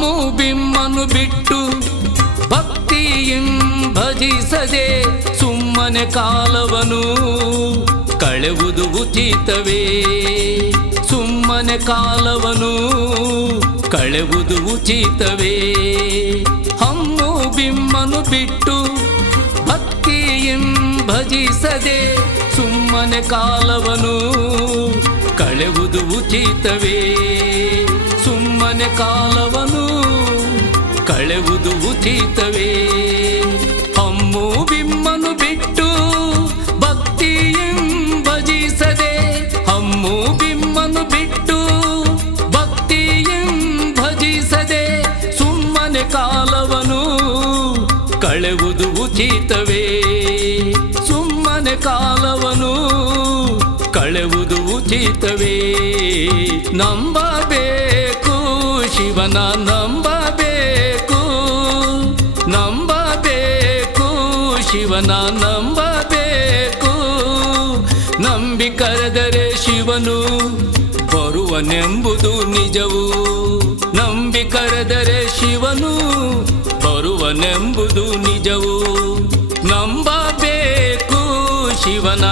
ಹಮ್ಮು ಬಿಮ್ಮನು ಬಿಟ್ಟು ಭಕ್ತಿಯಿಂ ಭಜಿಸದೆ ಸುಮ್ಮನೆ ಕಾಲವನು ಕಳೆವುದು ಉಚಿತವೇ. ಸುಮ್ಮನೆ ಕಾಲವನು ಕಳೆವುದು ಉಚಿತವೇ. ಹಮ್ಮು ಬಿಮ್ಮನು ಬಿಟ್ಟು ಭಕ್ತಿಯಿಂ ಭಜಿಸದೆ ಸುಮ್ಮನೆ ಕಾಲವನು ಕಳೆವುದು ಉಚಿತವೇ. ಸುಮ್ಮನೆ ಕಾಲವನು ಕಳೆವುದು ಉಚಿತವೇ. ಹಮ್ಮು ಬಿಮ್ಮನು ಬಿಟ್ಟು ಭಕ್ತಿಯಿಂ ಭಜಿಸದೆ ಹಮ್ಮು ಬಿಮ್ಮನು ಬಿಟ್ಟು ಭಕ್ತಿಯಿಂ ಭಜಿಸದೆ ಸುಮ್ಮನೆ ಕಾಲವನು ಕಳೆವುದು ಉಚಿತವೇ. ಸುಮ್ಮನೆ ಕಾಲವನು ಕಳೆವುದು ಉಚಿತವೇ. ನಂಬಬೇಕು ಶಿವನ ನಂಬಬೇಕು, ನಂಬಬೇಕು ಶಿವನ ನಂಬಬೇಕು. ನಂಬಿ ಕರೆದರೆ ಶಿವನು ಬರುವನೆಂಬುದು ನಿಜವು. ನಂಬಿ ಕರೆದರೆ ಶಿವನು ಬರುವನೆಂಬುದು ನಿಜವು. ನಂಬಬೇಕು ಶಿವನ